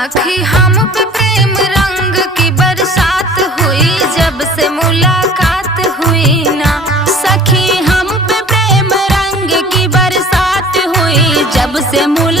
सखी हम पे प्रेम रंग की बरसात हुई जब से मुलाकात हुई ना। सखी हम पे प्रेम रंग की बरसात हुई जब से मुलाकात